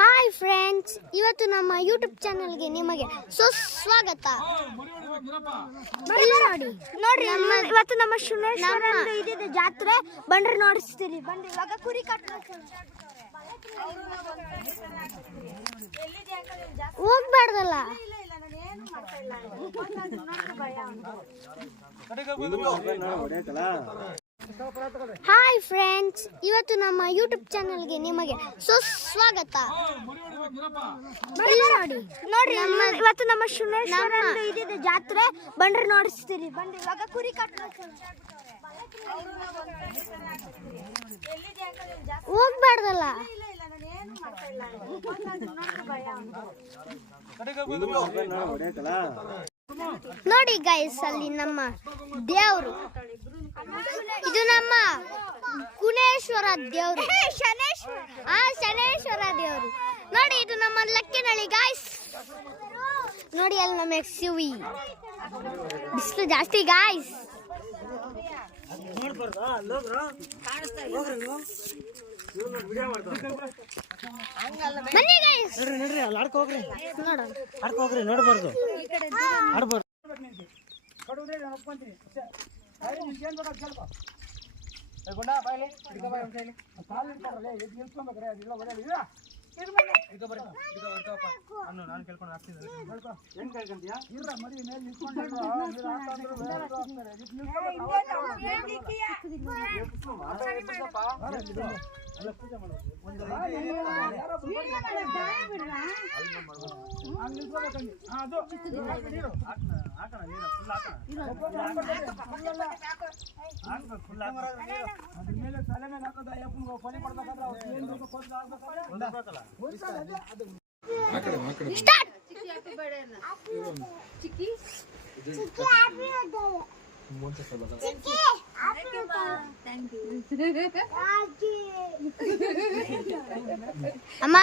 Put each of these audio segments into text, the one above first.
Hi friends, ಇವತ್ತು ನಮ್ಮ YouTube ಚಾನಲ್ಗೆ ನಿಮಗೆ ಸುಸ್ವಾಗತ. ನೋಡ್ರಿ ಇವತ್ತು ನಮ್ಮ ಶುನೇಶ್ವರ ಇದಿದೆ ಜಾತ್ರೆ. ಬಂಡ್ರಿ ನೋಡಿಸ್ತೀರಿ. ಬನ್ರಿ ಇವಾಗ ಕುರಿ ಹೋಗ್ಬಾರ್ದಲ್ಲ. ಹಾಯ್ ಫ್ರೆಂಡ್ಸ್, ಇವತ್ತು ನಮ್ಮ ಯೂಟ್ಯೂಬ್ ಚಾನಲ್ಗೆ ನಿಮಗೆ ಸುಸ್ವಾಗತ. ನೋಡ್ರಿ ಇವತ್ತು ನಮ್ಮ ಶುನೇಶ್ವರ ಇದಿದೆ ಜಾತ್ರೆ. ಬಂಡ್ರಿ ನೋಡಿಸ್ತೀರಿ. ಬನ್ರಿ ಇವಾಗ ಕುರಿ ಹೋಗ್ಬಾರ್ದಲ್ಲ. ನೋಡಿ ಗೈಸ್, ಅಲ್ಲಿ ನಮ್ಮ ದೇವರು, ಇದು ನಮ್ಮ ಕುಣೇಶ್ವರ ದೇವರು, ಶನೇಶ್ವರ ದೇವರು. ನೋಡಿ, ಇದು ನಮ್ಮ ಲಕ್ಕಿನಳ್ಳಿ ಗೈಸ್. ನೋಡಿ ಅಲ್ಲಿ ನಮ್ಮ ಎಕ್ಸ್ಯುವಿ. ಬಿಸಿಲು ಜಾಸ್ತಿ ಗೈಸ್. ಬನ್ನಿ ಗೈಸ್, ನೋಡಬಾರ್ದು. ನಾನು ಕೇಳ್ಕೊಂಡು ಅಮ್ಮ,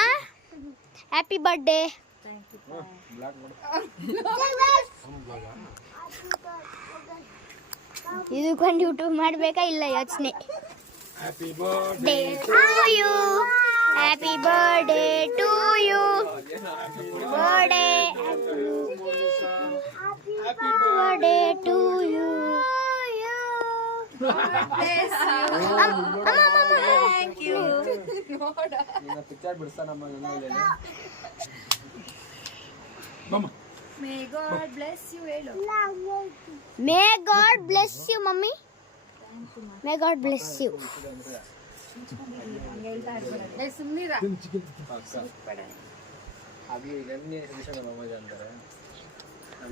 ಹ್ಯಾಪಿ ಬರ್ಡೇ. ಇದಕ್ಕೊಂದು ಯೂಟ್ಯೂಬ್ ಮಾಡ್ಬೇಕಾ ಇಲ್ಲ ಯೋಚನೆ. Happy birthday to you, happy birthday to you, birthday birthday to you. Thank you. Picture ಬಿಡಿಸ್ತಾನಮ್ಮ. May God bless you. May God bless you, mummy. May God bless you.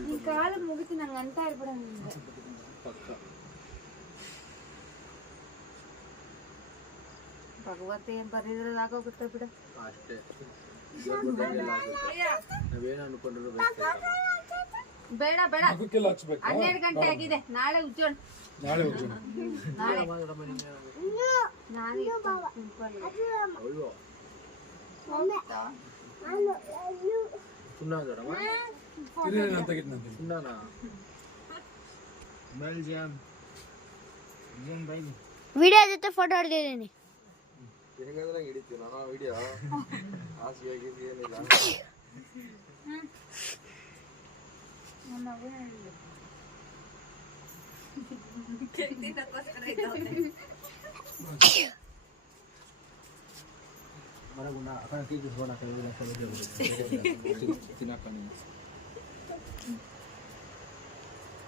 ಈ ಕಾಲ ಮುಗಿತು ನಂಗೆ ಅಂತ ಇರ್ಬಿಡ. ಭಗವತಿ ಏನ್ ಬರೀದ್ರದಾಗೋಗುತ್ತೆ ಬಿಡ. ಅಷ್ಟೇ, ಬೇಡ ಬೇಡ. 12 ಗಂಟೆ ಆಗಿದೆ. ನಾಳೆ ಉಜ್ಜೋಣ. ವಿಡಿಯೋ ಜೊತೆ ಫೋಟೋ ಹೊಡೆದಿದ್ದೀನಿ. ವಿಡಿಯೋ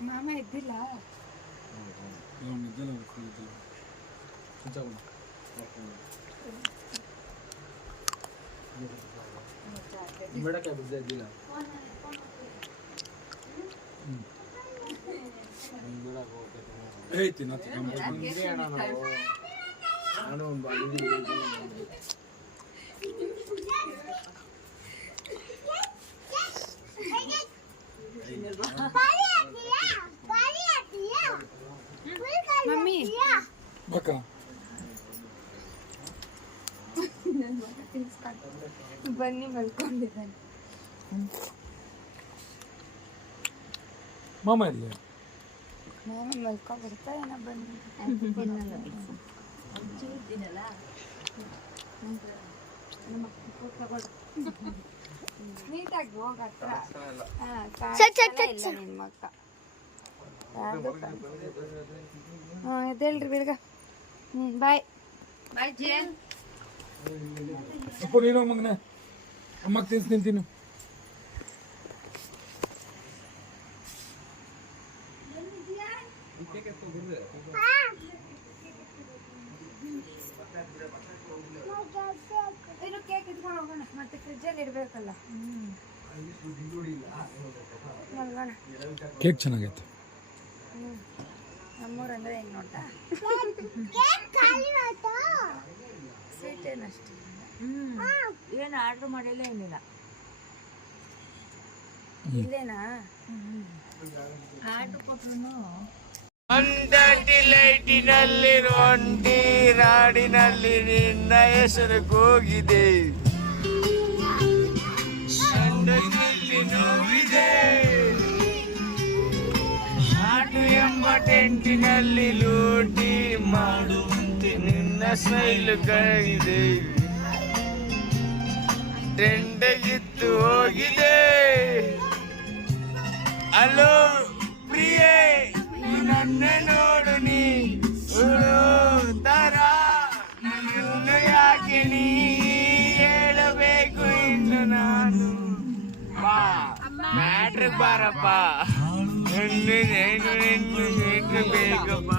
ಮಾಮ ಇದ್ದಿಲ್ಲ. ಮೇಡಕ್ಕೆ ಬಿದ್ದ ಇದ್ದಿಲ್ಲ. ಮಮ್ಮಿ ಬನ್ನಿ ಮಲ್ಕೊಂಡಿದ್ದಾನೆ. ಮಾಮ ಇಲ್ಲಿ ಮಾಮ ಮಲ್ಕೊಂಡ್ಬಿಡ್ತಾ ಏನೋ ಬನ್ನಿ. ನೀಟಾಗಿ ಹೋಗ ಹತ್ರ ಸಟ್ ಸಟ್ ಸಟ್ ಇಲ್ಲ ನಿನ್ ಮಕ್ಕ ಎದ್ದೇಳ್ರಿ ಬೇಗ ಬಾಯ್ ಬಾಯ್ ಜೇನ್ ಅಪ್ಪ ನೀನು ಮಗನ ಅಮ್ಮಕ್ಕೆ ತಿಂತೀನಿ ಇನ್ನು ಕೇಕ್ ಇಟ್ಕೊಂಡು ಹೋಗೋಣ ಮತ್ತೆ ಫ್ರಿಜ್ಜಲ್ಲಿ ಇಡ್ಬೇಕಲ್ಲ ಮಲ್ಗೋಣ ಕೇಕ್ ಚೆನ್ನಾಗೈತೆ ನಮ್ಮೂರಂದ್ರೆ ಹೆಂಗ್ ನೋಡ್ತಾ ಸ್ವೀಟ್ ಏನಷ್ಟೇ ಏನು ಆರ್ಡ್ರ್ ಮಾಡಿಲ್ಲ ಏನಿಲ್ಲ ಇಲ್ಲೇನಾ ಆರ್ಡ್ರ್ ಕೊಟ್ರು ಒಂದಟಿ ಲೈಟಿನಲ್ಲಿರುವಂಟಿ ನಾಡಿನಲ್ಲಿ ನಿನ್ನ ಹೆಸರು ಕೂಗಿದೆ ಸಂಡದಲ್ಲಿ ನೋವಿದೆ ಹಾಡು ಎಂಬ ಟೆಂಟಿನಲ್ಲಿ ಲೂಟಿ ಮಾಡುವಂತೆ ನಿನ್ನ ಸ್ಮೈಲು ಕಳೆದಿದೆ ಟ್ರೆಂಡಗಿತ್ತು ಹೋಗಿದೆ ಅಲೋ ಪ್ರಿಯೇ ನನ್ನ ನೋಡು ನೀ ತರ ನನ್ನನ್ನು ಯಾಕೆ ನೀ ಹೇಳಬೇಕು ಇನ್ನು ನಾನು ಬಾ ಮ್ಯಾಟ್ರಿಕ್ ಬಾರಪ್ಪ ಬೇಕಪ್ಪ